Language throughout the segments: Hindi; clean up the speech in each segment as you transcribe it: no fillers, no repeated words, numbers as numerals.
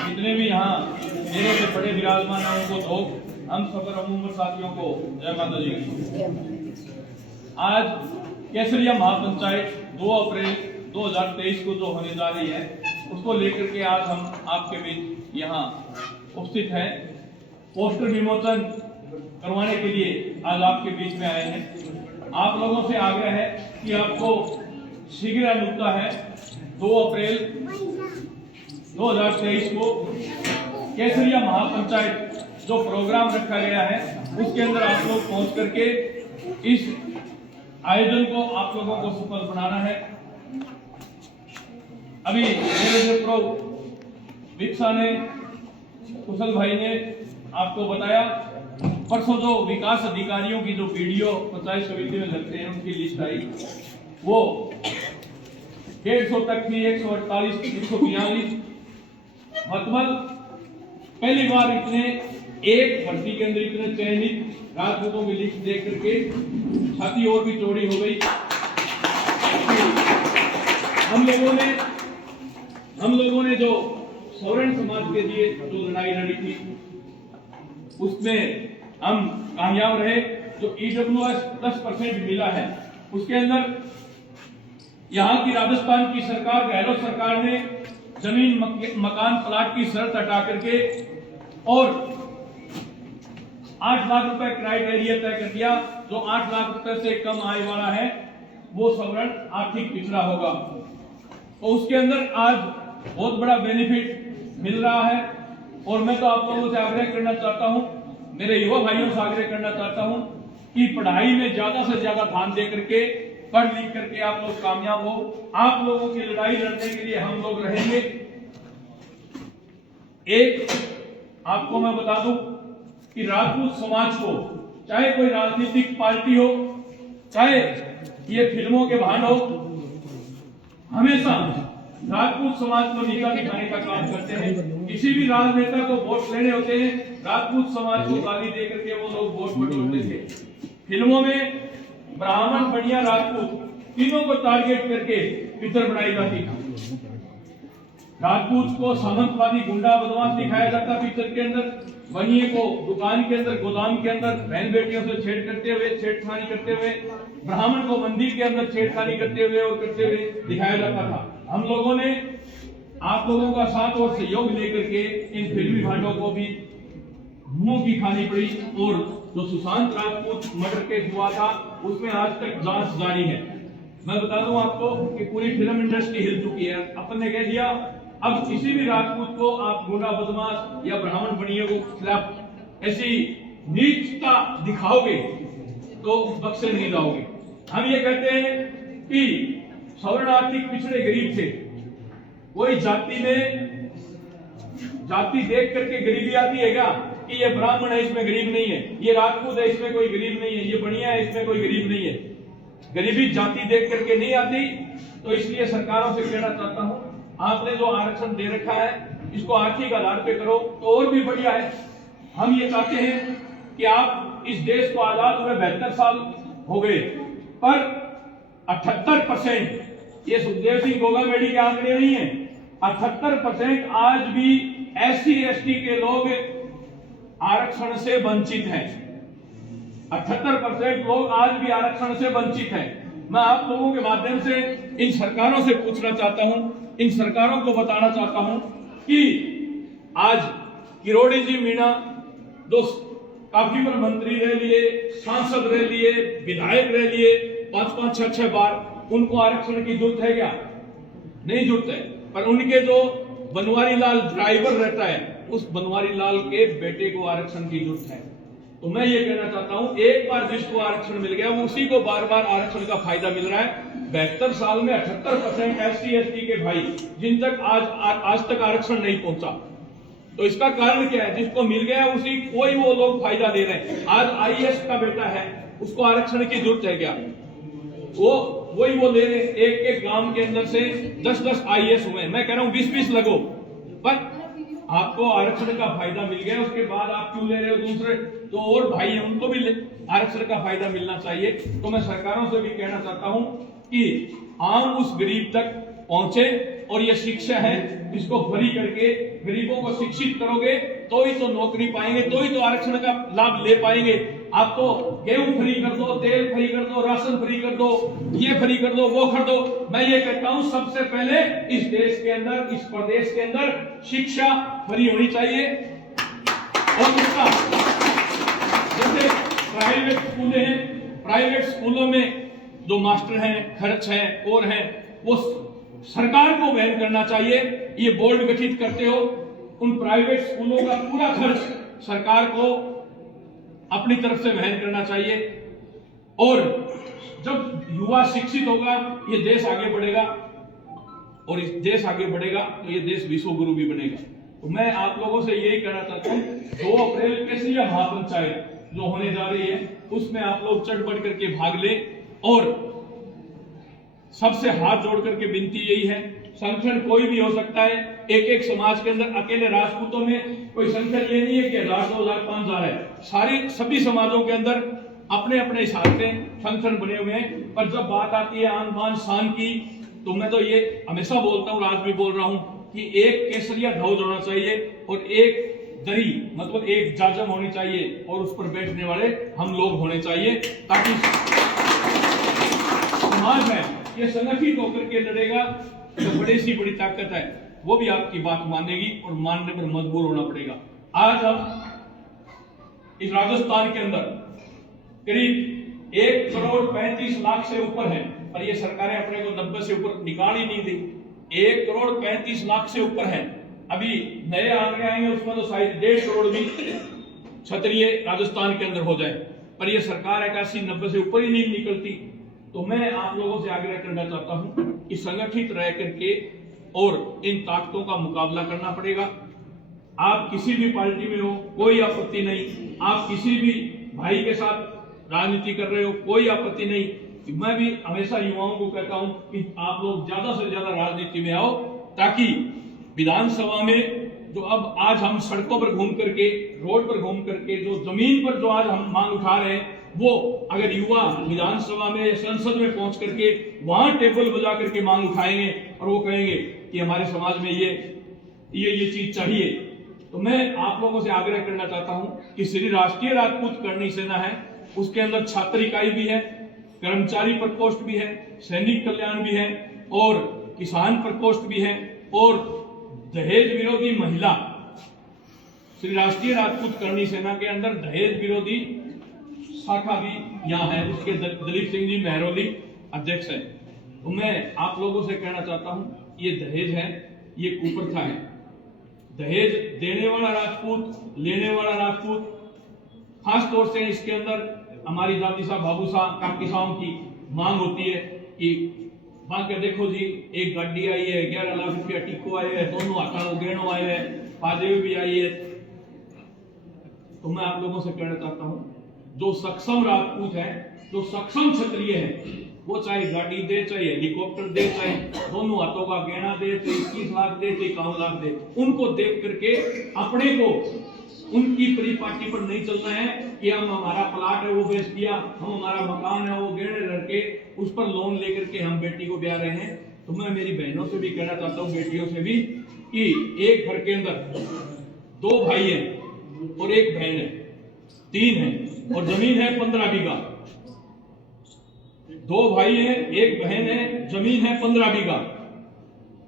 जितने भी यहाँ मेरे से बड़े विराजमान हैं उनको दो, हम सफर उम्र साथियों को जय माता जी। आज केसरिया महापंचायत 2 अप्रैल 2023 को जो होने जा रही है उसको लेकर के आज हम आपके बीच यहाँ उपस्थित हैं। पोस्टर विमोचन करवाने के लिए आज आपके बीच में आए हैं। आप लोगों से आग्रह है कि आपको शीघ्र अनुमता है 2 अप्रैल 2023 को केसरिया महापंचायत जो प्रोग्राम रखा गया है उसके अंदर आप लोग पहुंच करके इस आयोजन को आप लोगों को सफल बनाना है। अभी मेरे से प्रो विक्सा ने, कुशल भाई ने आपको बताया, परसों जो विकास अधिकारियों की जो वीडियो पंचायत समिति में लगते हैं उनकी लिस्ट आई, वो 150 तक थी, 148, 142। मतलब पहली बार इतने एक भर्ती के अंदर इतने चयनित राजपूतों की लिस्ट देख करके छाती और भी चौड़ी हो गई। हम लोगों ने जो सवर्ण समाज के लिए जो लड़ाई लड़ी थी उसमें हम कामयाब रहे। जो EWS 10% मिला है उसके अंदर यहाँ की राजस्थान की सरकार, गहलोत सरकार ने जमीन मकान प्लाट की शर्त हटा करके और 8 लाख रुपए क्राइटेरिया तय कर दिया। जो 8 लाख रुपए से कम आय वाला है वो सवर्ण आर्थिक पिछड़ा होगा। तो उसके अंदर आज बहुत बड़ा बेनिफिट मिल रहा है। और मैं तो आप लोगों से आग्रह करना चाहता हूं, मेरे युवा भाइयों से आग्रह करना चाहता हूं कि पढ़ाई में ज्यादा से ज्यादा ध्यान दे करके पढ़ लिख करके आप लोग कामयाब हो। आप लोगों की लड़ाई लड़ने के लिए हम लोग रहेंगे। एक आपको मैं बता दूं कि राजपूत समाज को, चाहे कोई राजनीतिक पार्टी हो, चाहे ये फिल्मों के भान हो, हमेशा राजपूत समाज को नीचा दिखाने का काम करते हैं। किसी भी राजनेता को वोट लेने होते हैं, राजपूत समाज को गाली दे करके वो लोग वोट बटोरते थे। फिल्मों में ब्राह्मण, बढ़िया, राजपूत तीनों को टारगेट करके पिक्चर बनाई जाती थी। राजपूत को सामंतवादी, गुंडा, बदमाश दिखाया जाता पिक्चर के अंदर। बनिए को दुकान के अंदर, गोदाम के अंदर बहन बेटियों से छेड़खानी करते हुए, ब्राह्मण को मंदिर के अंदर छेड़खानी करते हुए दिखाया जाता था। हम लोगों ने आप लोगों का साथ और सहयोग लेकर के इन फिल्मी भांडों को भी मुंह की खानी पड़ी। और जो सुशांत राजपूत मर्डर केस हुआ था उसमें आज तक जांच जारी है। मैं बता दूं आपको कि पूरी फिल्म इंडस्ट्री हिल चुकी है। अपन ने कह दिया अब किसी भी राजपूत को आप गुंडा, बदमाश या ब्राह्मण बनिए को खिलाफ ऐसी नीचता दिखाओगे तो बख्शे नहीं जाओगे। हम ये कहते हैं कि सवर्ण आर्थिक पिछड़े गरीब थे। कोई जाति में जाति देख करके गरीबी आती है क्या कि ये ब्राह्मण है इसमें गरीब नहीं है, ये राजपूत है इसमें कोई गरीब नहीं है, ये बढ़िया है इसमें कोई गरीब नहीं है। गरीबी जाति देख करके नहीं आती। तो इसलिए सरकारों से कहना चाहता हूं, आपने जो आरक्षण दे रखा है इसको आर्थिक आधार पे करो तो और भी बढ़िया है। हम ये चाहते हैं कि आप इस देश को आजाद हुए 72 साल हो गए, पर 78% ये सुखदेव सिंह गोगामेडी के आंकड़े नहीं है, 78% आज भी SC ST के लोग आरक्षण से वंचित हैं। 78% लोग आज भी आरक्षण से वंचित हैं। मैं आप लोगों के माध्यम से इन सरकारों से पूछना चाहता हूं, इन सरकारों को बताना चाहता हूं कि आज किरोड़ी जी मीणा जो काफी बार मंत्री रह लिए, सांसद रह लिए, विधायक रह लिए 5-5, 6-6 बार, उनको आरक्षण की जरूरत है क्या? नहीं जरूरत है। पर उनके जो बनवारी लाल ड्राइवर रहता है उस बनवारी लाल के बेटे को आरक्षण की जरूरत है। तो मैं ये कहना चाहता हूं, एक बार जिसको आरक्षण मिल गया वो उसी को बार बार आरक्षण का फायदा मिल रहा है। 72 साल में 78% SC ST के भाई जिन तक आज तक आरक्षण नहीं पहुंचा। तो इसका कारण क्या है? जिसको मिल गया उसी कोई वो लोग फायदा ले रहे हैं। आज IAS का बेटा है उसको आरक्षण की जरूरत है क्या? वही वो ले रहे। एक गांव के अंदर से 10-10 IAS हुए। मैं कह रहा हूं 20-20 लगो, पर आपको आरक्षण का फायदा मिल गया, उसके बाद आप क्यों ले रहे हो दूसरे? तो और भाई हैं उनको भी आरक्षण का फायदा मिलना चाहिए। तो मैं सरकारों से भी कहना चाहता हूं कि आम उस गरीब तक पहुंचे और ये शिक्षा है, इसको भरी करके गरीबों को शिक्षित करोगे तो ही तो नौकरी पाएंगे, तो ही तो आरक्षण का लाभ ले पाएंगे। आप तो गेहूं फ्री कर दो, तेल फ्री कर दो, राशन फ्री कर दो, ये फ्री कर दो, वो कर दो। मैं ये कहता हूं सबसे पहले इस देश के अंदर, इस प्रदेश के अंदर शिक्षा फ्री होनी चाहिए। और दूसरा, जैसे प्राइवेट स्कूल हैं, प्राइवेट स्कूलों में जो मास्टर हैं, खर्च है और है, वो सरकार को वहन करना चाहिए। ये बोर्ड गठित करते हो, उन प्राइवेट स्कूलों का पूरा खर्च सरकार को अपनी तरफ से वहन करना चाहिए। और जब युवा शिक्षित होगा, ये देश आगे बढ़ेगा, और इस देश आगे बढ़ेगा तो ये देश विश्व गुरु भी बनेगा। तो मैं आप लोगों से यही कहना चाहता हूं, 2 अप्रैल केसरी महापंचायत जो होने जा रही है, उसमें आप लोग चढ़ बढ़ करके भाग ले। और सबसे हाथ जोड़ करके विनती यही है, संगठन कोई भी हो सकता है, एक एक समाज के अंदर, अकेले राजपूतों में कोई संगठन ये नहीं है कि 1000, 2000, 5000 है। सभी समाजों के अंदर अपने अपने हिसाब से संगठन बने हुए हैं। पर जब बात आती है आन बान शान की, तो मैं तो ये हमेशा बोलता हूँ, आज भी बोल रहा हूँ कि एक केसरिया ध्वज होना चाहिए और एक दरी, मतलब एक जाजम होनी चाहिए, और उस पर बैठने वाले हम लोग होने चाहिए, ताकि समाज में ये संगठित होकर के लड़ेगा तो बड़ी सी बड़ी ताकत है, वो भी आपकी बात मानेगी और मानने पर मजबूर होना पड़ेगा। आज हम इस राजस्थान के अंदर करीब 1,35,00,000 से ऊपर है, और ये सरकारें अपने को 90 से ऊपर निकाल ही नहीं दी। 1,35,00,000 से ऊपर है। अभी नए आंकड़े आएंगे, उसमें तो शायद 1.5 करोड़ भी क्षत्रिय राजस्थान के अंदर हो जाए, पर ये सरकार 81-90 से ऊपर ही नहीं निकलती। तो मैं आप लोगों से आग्रह करना चाहता हूं कि संगठित रह करके और इन ताकतों का मुकाबला करना पड़ेगा। आप किसी भी पार्टी में हो, कोई आपत्ति नहीं। आप किसी भी भाई के साथ राजनीति कर रहे हो, कोई आपत्ति नहीं। मैं भी हमेशा युवाओं को कहता हूं कि आप लोग ज्यादा से ज्यादा राजनीति में आओ, ताकि विधानसभा में जो अब आज हम सड़कों पर घूम करके, रोड पर घूम करके, जो जमीन पर जो आज हम मांग उठा रहे हैं, वो अगर युवा विधानसभा में या संसद में पहुंच करके वहां टेबल बजा करके मांग उठाएंगे और वो कहेंगे कि हमारे समाज में ये चीज चाहिए, तो मैं आप लोगों से आग्रह करना चाहता हूं कि श्री राष्ट्रीय राजपूत करणी सेना है, उसके अंदर छात्र इकाई भी है, कर्मचारी प्रकोष्ठ भी है, सैनिक कल्याण भी है, और किसान प्रकोष्ठ भी है, और दहेज विरोधी महिला, श्री राष्ट्रीय राजपूत करणी सेना के अंदर दहेज विरोधी शाखा भी यहाँ है, उसके दलीप सिंह जी मेहरोली अध्यक्ष है। तो मैं आप लोगों से कहना चाहता हूँ, ये दहेज है, ये कुप्रथा है। दहेज देने वाला राजपूत, लेने वाला राजपूत, खास तौर से इसके अंदर हमारी जाति साहब, बाबू साहब, काकी साहब की मांग होती है कि बाकी देखो जी, एक गाड़ी आई है, 11 लाख रुपया टिक्को आए है, दोनों हाथों गेणों आए है, पाजेब भी आई है। तो मैं आप लोगों से कहना चाहता हूँ, जो सक्षम राजपूत है, जो सक्षम क्षत्रिय है, वो चाहे गाड़ी दे, चाहे हेलीकॉप्टर दे, चाहे दोनों हाथों का गहना दे, चाहे 21 लाख दे, चाहे 51 लाख दे, उनको देख करके अपने को उनकी परिपाटी पर नहीं चलना है कि हम हमारा प्लाट है वो बेच दिया, हम हमारा मकान है वो गहने रख के उस पर लोन लेकर के हम बेटी को ब्याह रहे हैं। तो मैं मेरी बहनों से भी कहना चाहता हूँ, बेटियों से भी, कि एक घर के अंदर 2 भाई हैं और 1 बहन है, 3 है, और जमीन है 15 बीघा। 2 भाई हैं, 1 बहन है, जमीन है 15 बीघा।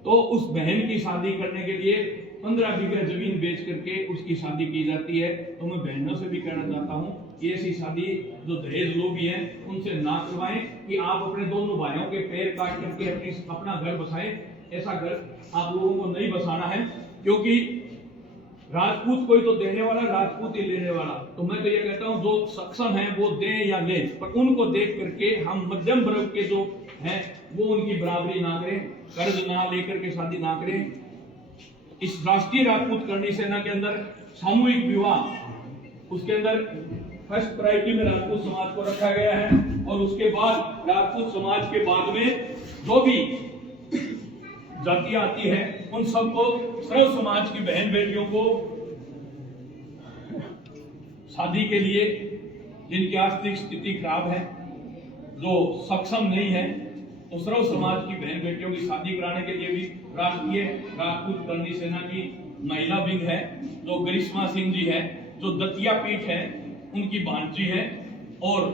तो उस बहन की शादी करने के लिए 15 बीघा जमीन बेच करके उसकी शादी की जाती है। तो मैं बहनों से भी कहना चाहता हूँ कि ऐसी शादी जो दहेज लोभी हैं उनसे ना करवाएं, कि आप अपने दोनों भाइयों के पैर काट करके अपना घर बसाएं। ऐसा घर आप लोगों को नहीं बसाना है, क्योंकि राजपूत कोई तो देने वाला, राजपूत ही लेने वाला। तो मैं तो ये कहता हूँ, जो सक्षम है वो दें या लें, पर उनको देख करके हम मध्यम वर्ग के जो हैं वो उनकी बराबरी ना करें, कर्ज ना लेकर के शादी ना करें। इस राष्ट्रीय राजपूत करणी सेना के अंदर सामूहिक विवाह, उसके अंदर फर्स्ट प्रायोरिटी में राजपूत समाज को रखा गया है, और उसके बाद राजपूत समाज के बाद में जो भी जातियां आती है उन सबको, सर्व समाज की बहन बेटियों को शादी के लिए, जिनकी आर्थिक स्थिति खराब है, जो सक्षम नहीं है, तो सर्व समाज की बहन बेटियों की शादी कराने के लिए भी राष्ट्रीय राजपूत करनी सेना की महिला विंग है, जो गरिश्मा सिंह जी है, जो दतिया पीठ है, उनकी भांजी है, और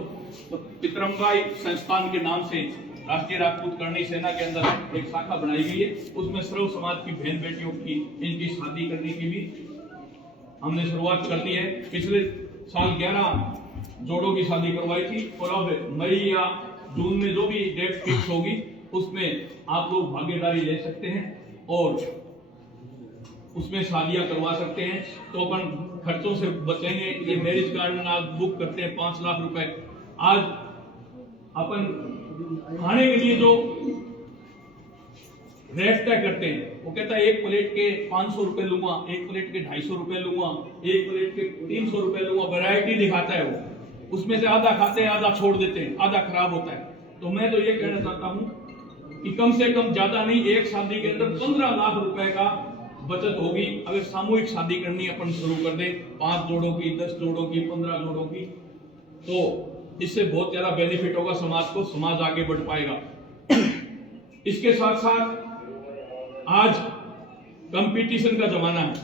पितरंगाई संस्थान के नाम से राष्ट्रीय राजपूत करनी सेना के अंदर एक शाखा बनाई गई है। उसमें सर्व समाज की बहन बेटियों की इनकी शादी करने की भी हमने शुरुआत कर दी है। पिछले साल 11 जोड़ों की शादी करवाई थी, और अब मई या जून में जो भी डेट फिक्स होगी उसमें आप लोग भागीदारी ले सकते हैं और उसमें शादियां करवा सकते हैं। तो अपन खर्चों से बचेंगे। ये मैरिज गार्डन आज बुक करते हैं 5 लाख रुपए। आज अपन खाने के लिए जो रेट तय करते हैं, वो कहता है एक प्लेट के 500 रुपए लूंगा, एक प्लेट के 250 रुपए लूंगा, एक प्लेट के 300 रुपए लूंगा। वैरायटी दिखाता है वो, उसमें से आधा खाते हैं, आधा छोड़ देते हैं, आधा खराब होता है। तो मैं तो ये कहना चाहता हूं कि कम से कम ज्यादा नहीं, एक शादी के अंदर 15 लाख रुपए का बचत होगी अगर सामूहिक शादी करनी अपन शुरू कर दें, 5 जोड़ों की, 10 जोड़ों की, 15 जोड़ों की, तो इससे बहुत ज्यादा बेनिफिट होगा समाज को, समाज आगे बढ़ पाएगा। इसके साथ साथ आज कंपटीशन का जमाना है,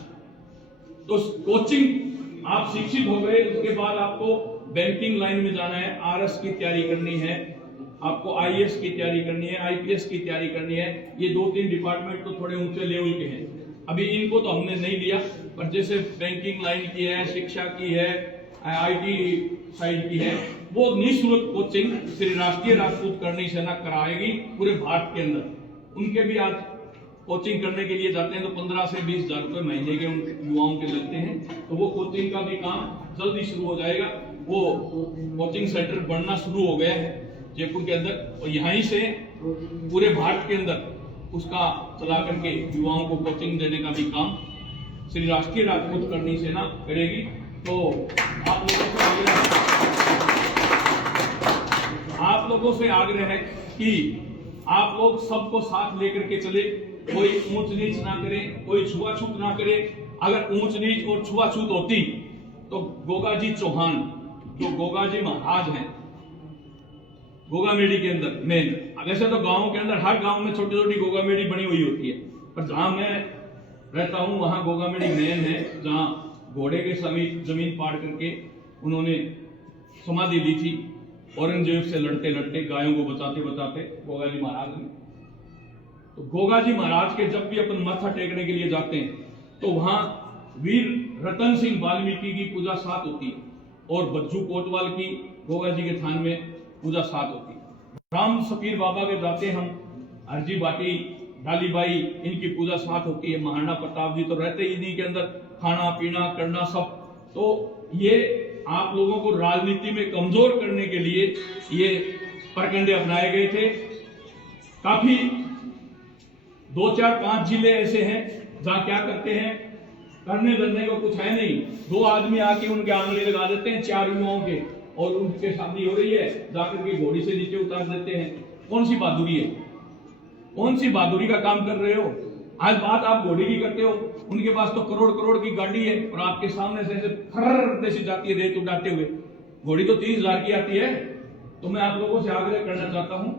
तो कोचिंग आप शिक्षित हो गए, उसके बाद आपको बैंकिंग लाइन में जाना है, आरएस की तैयारी करनी है, आपको आईएएस की तैयारी करनी है, आईपीएस की तैयारी करनी है। ये 2-3 डिपार्टमेंट तो थोड़े ऊंचे लेवल के हैं, अभी इनको तो हमने नहीं लिया, पर जैसे बैंकिंग लाइन की है, शिक्षा की है, आईटी साइड की है, वो निःशुल्क कोचिंग श्री राष्ट्रीय राजपूत करनी सेना कराएगी पूरे भारत के अंदर। उनके भी आज कोचिंग करने के लिए जाते हैं तो 15 से 20 हजार रुपए महीने के उन युवाओं के लगते हैं। तो वो कोचिंग का भी काम जल्दी शुरू हो जाएगा। वो कोचिंग सेंटर बनना शुरू हो गया है जयपुर के अंदर, और यहीं से पूरे भारत के अंदर उसका चला करके युवाओं को कोचिंग देने का भी काम श्री राष्ट्रीय राजपूत करनी सेना करेगी। तो आप लोगों से आग्रह है कि आप लोग सबको साथ लेकर के चले, कोई ऊंच नीच ना करे, कोई छुआछूत ना करे। अगर ऊंच नीच और छुआछूत होती तो गोगाजी चौहान, जो गोगाजी महाराज हैं गोगामेड़ी के अंदर मेन, वैसे तो गांव के अंदर हर गांव में छोटी छोटी गोगामेड़ी बनी हुई होती है, पर जहां मैं रहता हूं वहां गोगामेड़ी मेन है, जहां घोड़े के समीप जमीन पाड़ करके उन्होंने समाधि ली थी औरंगजेब से लड़ते लड़ते, गायों को बचाते बचाते गोगाजी महाराज ने। तो गोगाजी महाराज के जब भी अपन माथा टेकने के लिए जाते हैं तो वहां वीर रतन सिंह वाल्मीकि की पूजा साथ होती है, और बज्जू कोतवाल की गोगाजी के थान में पूजा साथ होती है। राम सफीर बाबा के जाते हम, हरजी बाटी, डालीबाई, इनकी पूजा साथ होती है। महाराणा प्रताप जी तो रहते ही इन्हीं के अंदर, खाना पीना करना सब। तो ये आप लोगों को राजनीति में कमजोर करने के लिए ये प्रकंडे अपनाए गए थे। काफी 2-4-5 जिले ऐसे हैं जहां क्या करते हैं, करने धरने को कुछ है नहीं, 2 आदमी आके उनके आंगले लगा देते हैं 4 युवाओं के, और उनके शादी हो रही है, जाकर के घोड़ी से नीचे उतार देते हैं। कौन सी बहादुरी है? कौन सी बहादुरी का काम कर रहे हो? आज बात आप घोड़ी की करते हो, उनके पास तो करोड़ करोड़ की गाड़ी है, और आपके सामने से फर्र से जाती है रेत उड़ाते हुए। घोड़ी तो 30,000 की आती है। तो मैं आप लोगों से आग्रह करना चाहता हूं,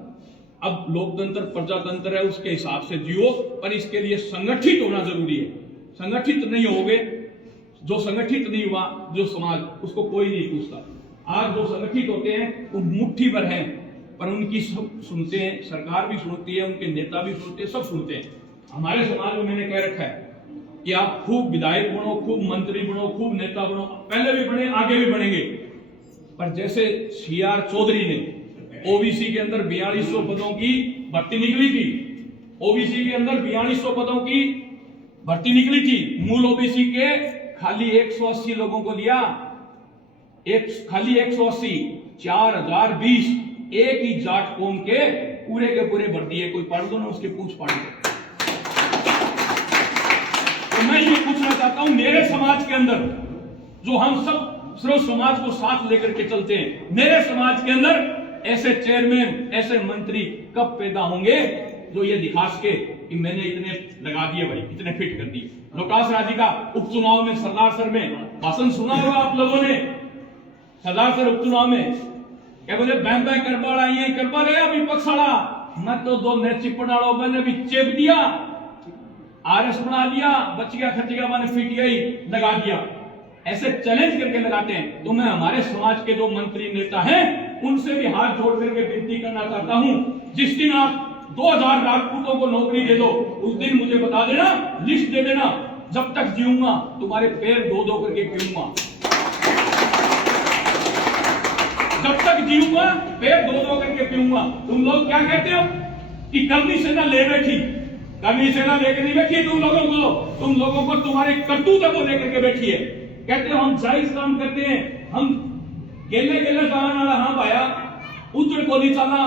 अब लोकतंत्र प्रजातंत्र है, उसके हिसाब से जियो, पर इसके लिए संगठित होना जरूरी है। संगठित नहीं होगे, जो संगठित नहीं हुआ जो समाज, उसको कोई नहीं पूछता। आज जो संगठित होते हैं वो मुट्ठी भर हैं, पर उनकी सब सुनते हैं, सरकार भी सुनती है, उनके नेता भी सुनते हैं, सब सुनते हैं। हमारे समाज में मैंने कह रखा है कि आप खूब विधायक बनो, खूब मंत्री बनो, खूब नेता बनो, पहले भी बने, आगे भी बनेंगे, पर जैसे CR चौधरी ने ओबीसी के अंदर 4200 पदों की भर्ती निकली थी, ओबीसी के अंदर 4200 पदों की भर्ती निकली थी, मूल ओबीसी के खाली 180 लोगों को लिया, खाली 180, 4020 एक ही जाट कौम के पूरे भर दिए। कोई पढ़ दो ना उसके पूछ पाड़ दो। तो मैं ये पूछना चाहता हूं, मेरे समाज के अंदर जो हम सब सर्व समाज को साथ लेकर के चलते हैं, मेरे समाज के अंदर ऐसे चेयरमैन, ऐसे मंत्री कब पैदा होंगे जो ये दिखा सके कि मैंने इतने लगा दिए भाई, इतने फिट कर दिए। लोकास राजी का उपचुनाव में सरदार सर में भाषण सुना होगा आप लोगों ने। सरदार सर उपचुनाव में क्या बोले, बैंक करबा रही है, करबा रहे अभी पक्षाड़ा मैं तो दो चिप डालो मैंने भी चेप दिया, आरएस बना लिया, बच गया खर्च गया, मैंने पीटीआई लगा दिया। ऐसे चैलेंज करके लगाते हैं। तो मैं हमारे समाज के जो मंत्री नेता हैं उनसे भी हाथ जोड़ करके विनती करना चाहता हूं, जिस दिन आप 2000 राजपूतों को नौकरी दे दो उस दिन मुझे बता देना, लिस्ट दे देना। जब तक जीऊंगा तुम्हारे पैर धो धो करके पीऊंगा, जब तक जीऊंगा पैर धो धो करके पीऊंगा। तुम लोग क्या कहते हो कि करनी सेना ले बैठी, करनी सेना लेकर नहीं बैठी तुम लोगों को तुम्हारे करतूतों को लेकर के बैठी है। कहते हो हम जायज काम करते हैं, हम गेले गेले जाना ना, हाँ भाया उज्जड़ को नहीं चला,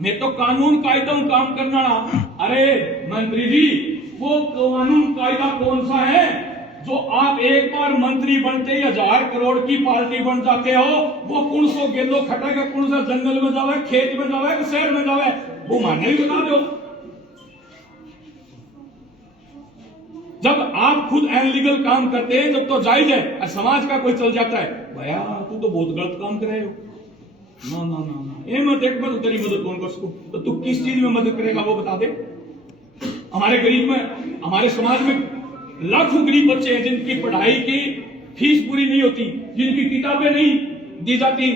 मैं तो कानून कायदा काम करना ना। अरे मंत्री जी, वो कानून कायदा कौन सा है जो आप एक बार मंत्री बनते ही 1000 करोड़ की पार्टी बन जाते हो? वो कौन सो गेलो खटाएगा, कौन सा जंगल में जावे, खेत में जावे, शहर में जावे, वो माने ही बता दो। जब आप खुद अनलीगल काम करते हैं जब तो जायज है, और समाज का कोई चल जाता है, भैया तू तो बहुत गलत काम कर रहे हो, ना ना ना ना ये मत देख, मत तेरी मदद कौन कर सकूं? तो तू किस चीज में मदद करेगा वो बता दे। हमारे गरीब में, हमारे समाज में लाखों गरीब बच्चे हैं जिनकी पढ़ाई की फीस पूरी नहीं होती, जिनकी किताबें नहीं दी जाती।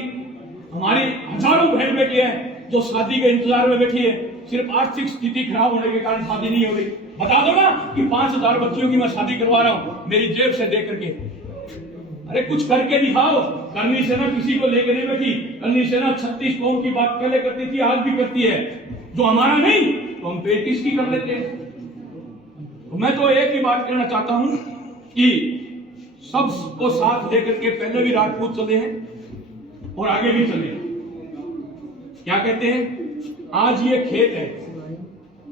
हमारी हजारों बहन बेटी हैं जो शादी के इंतजार में बैठी है, सिर्फ आर्थिक स्थिति खराब होने के कारण शादी नहीं हो रही। बता दो ना कि 5000 बच्चियों की मैं शादी करवा रहा हूं मेरी जेब से दे करके। अरे कुछ करके दिखाओ। करनी सेना किसी को लेकर नहीं बैठी, करनी सेना 36 कौम की बात पहले करती थी, आज भी करती है। जो हमारा नहीं तो हम 35 की कर लेते हैं। तो मैं तो एक ही बात कहना चाहता हूं कि सबको साथ लेकर के पहले भी राजपूत चले हैं और आगे भी चले। क्या कहते हैं, आज ये खेत है,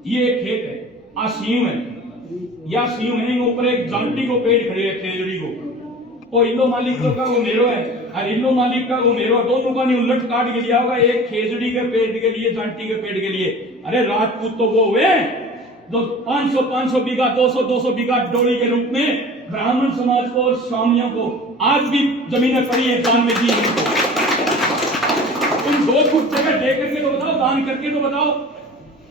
ये एक खेत है, आज सीम है, या सीम है, ऊपर एक जांटी को पेड़ खड़े है, खेजड़ी को, और इल्लो मालिक का वो मेरो है और इल्लो मालिक का वो मेरो, दोनों का नहीं उलट काट के लिया होगा, एक खेजड़ी के पेड़ के लिए, जांटी के पेड़ के लिए। अरे राजपूत तो वो हुए जो 500 बीघा 200 बीघा डोली के रूप में ब्राह्मण समाज को और स्वामियों को आज भी जमीनें पड़ी है दान में दी इनको। तुम 2 फुट जगह दे करके तो बताओ, दान करके तो बताओ।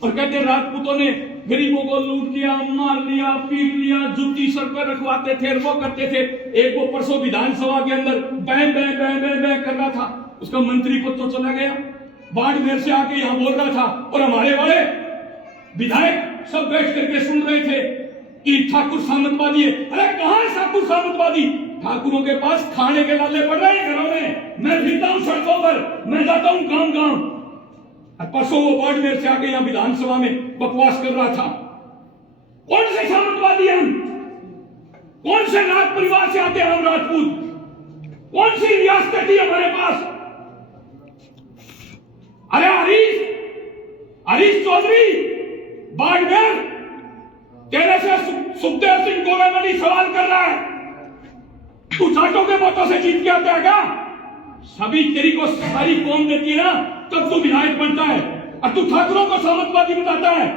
और कहते राजपूतों ने गरीबों को लूट लिया, मार लिया, पीट लिया, जुत्ती सर पर रखवाते थे, वो करते थे। एक वो परसों विधानसभा के अंदर बह बह बह बह बह कर रहा था, उसका मंत्री पद तो चला गया, बाड़मेर से आके यहां बोल रहा था, और हमारे वाले विधायक सब बैठ करके सुन रहे थे कि ठाकुर सामंतवादी है। अरे कहां है ठाकुर सामंतवादी? ठाकुरों के पास खाने के लाले पड़ रहे हैं घरों में। मैं फिरता हूं सड़कों पर, मैं जाता हूं गांव गांव। परसों वो बाड़मेर से आके यहां विधानसभा में बकवास कर रहा था। कौन से सामंतवादी हम? कौन से राज परिवार से आते हैं हम राजपूत? कौन सी रियासत थी हमारे पास? अरे हरीश चौधरी बाड़मेर, तेरे से सुखदेव सिंह गोरेमली सवाल कर रहा है, तू जाटों के वोटों से जीत के आता है क्या? सभी तेरी को सारी कौम देती है ना, तब तू विधायक बनता है, और तू ठाकुरों को सामंतवादी बताता है।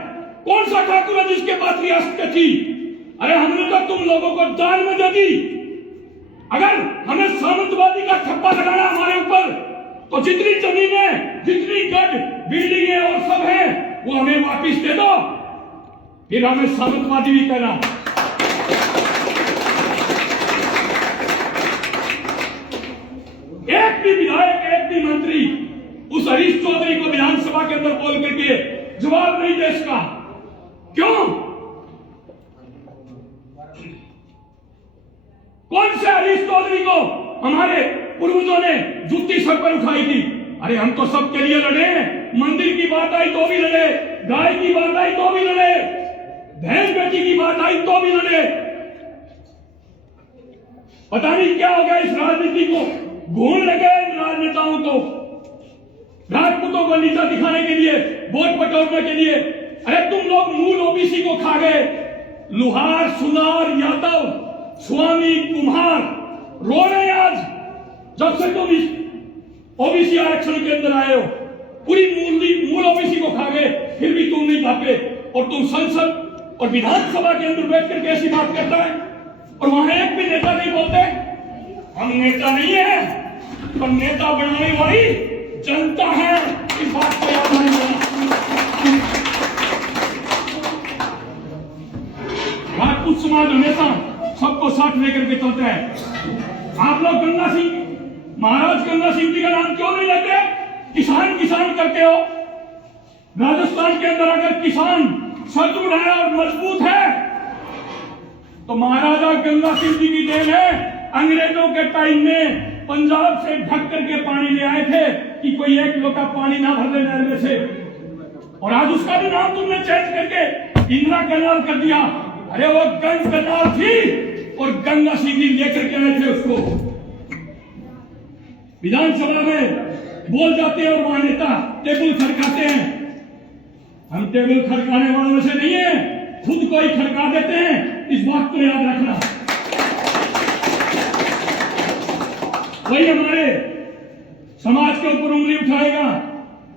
कौन सा ठाकुर है जिसके पास रियासत थी? अरे हमने तो तुम लोगों को दान में दे दी। अगर हमें सामंतवादी का ठप्पा लगाना हमारे ऊपर, तो जितनी जमीनें, जितनी गढ़ बिल्डिंगें और सब है वो हमें वापिस दे दो, फिर हमें सामंतवादी भी कहना। एक भी विधायक, एक भी मंत्री उस हरीश चौधरी को विधानसभा के अंदर बोल करके जवाब नहीं दे सका। क्यों? कौन से हरीश चौधरी को हमारे पूर्वजों ने जुत्ती सर पर उठाई थी? अरे हम तो सबके लिए लड़े, मंदिर की बात आई तो भी लड़े, गाय की बात आई तो भी लड़े, भैंस बेटी की बात आई तो भी लड़े। पता नहीं क्या हो गया इस राजनीति को, घूम लगे इन राजनेताओं को, राजपूतों को नीचा दिखाने के लिए, वोट बटोरने के लिए। अरे तुम लोग मूल ओबीसी को खा गए, लुहार, सुनार, यादव, स्वामी, कुम्हार रो रहे आज जब से तुम इस ओबीसी आरक्षण के अंदर आए हो। पूरी मूल ओबीसी को खा गए, फिर भी तुम नहीं भागे, और तुम संसद और विधानसभा के अंदर बैठ कर कैसी बात करता है, और वहां एक भी नेता नहीं बोलते हम नेता नहीं है, पर नेता बनाने वाली जनता है। इस बात को याद रखना। राजपूत समाज हमेशा सबको साथ लेकर के चलता है। आप लोग गंगा सिंह, महाराज गंगा सिंह जी का नाम क्यों नहीं लेते? किसान किसान करते हो। राजस्थान के अंदर अगर किसान सदृढ़ है और मजबूत है तो महाराजा गंगा सिंह जी की देन है। अंग्रेजों के टाइम में पंजाब से ढक करके पानी ले आए थे कि कोई एक लोटा पानी ना भर ले नहर में से, और आज उसका भी नाम तुमने चेंज करके इंदिरा कैनाल कर दिया। अरे वो गंग कैनाल थी और गंगा सिंह जी लेकर के आए थे उसको। विधानसभा में बोल जाते हैं और वहां नेता टेबल खड़काते हैं। हम टेबल खड़काने वालों में से नहीं है, खुद को ही खड़का देते हैं। इस बात को याद रखना। वही हमारे समाज के ऊपर उंगली उठाएगा,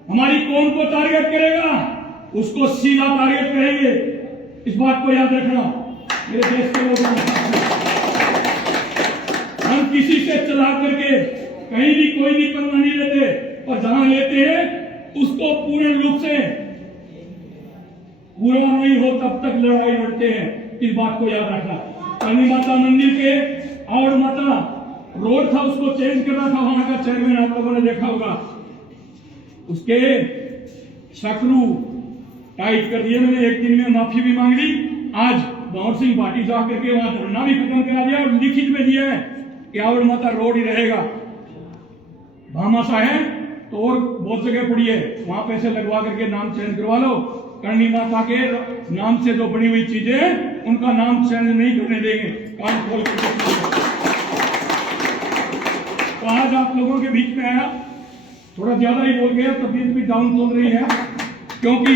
हमारी कौम को टारगेट करेगा, उसको सीधा टारगेट करेंगे। इस बात को याद रखना मेरे देश के लोगों। हम किसी से चला करके कहीं भी कोई भी पंगा नहीं लेते, पर जहां लेते हैं उसको पूर्ण रूप से पूरा नहीं हो तब तक लड़ाई लड़ते हैं। इस बात को याद रखना। काली माता मंदिर के और माता रोड था, उसको चेंज करना था। वहां का चेयरमैन आप लोगों ने देखा होगा, उसके स्क्रू टाइट कर दिए। मैंने एक दिन में माफी भी मांग ली। आज भंवर सिंह भाटी जा करके वहां धरना भी खत्म करा दिया और लिखित में दिया है कि आवड़ माता रोड ही रहेगा। भामाशा है तो और बहुत जगह पड़ी है, वहां पैसे लगवा करके नाम चेंज करवा लो। करणी माता के नाम से जो बनी हुई चीजें उनका नाम चेंज नहीं करने देंगे। कान खोल करके तो आज आप लोगों के बीच में आया, थोड़ा ज्यादा ही बोल गया, तबीयत भी डाउन चल रही है, क्योंकि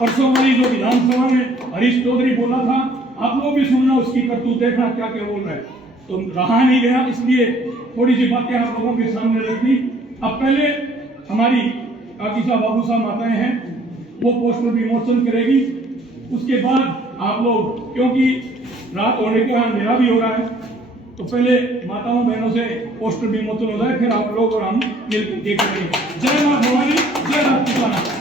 परसों वाली जो विधानसभा में हरीश चौधरी बोला था, आप लोग भी सुनना, उसकी करतूत देखना क्या क्या बोल रहे हैं। तो रहा नहीं गया, इसलिए थोड़ी सी बातें आप लोगों के सामने रखी। अब पहले हमारी काकी साहब बाबू साहब माताएं हैं, वो पोस्टर विमोचन करेगी। उसके बाद आप लोग, क्योंकि रात होने के बाद अंधेरा भी हो रहा है, तो पहले माताओं बहनों से पोस्टर विमोचन हो जाए, फिर आप लोग और हम मिलकर करेंगे। जय मां भवानी, जय राजपूताना।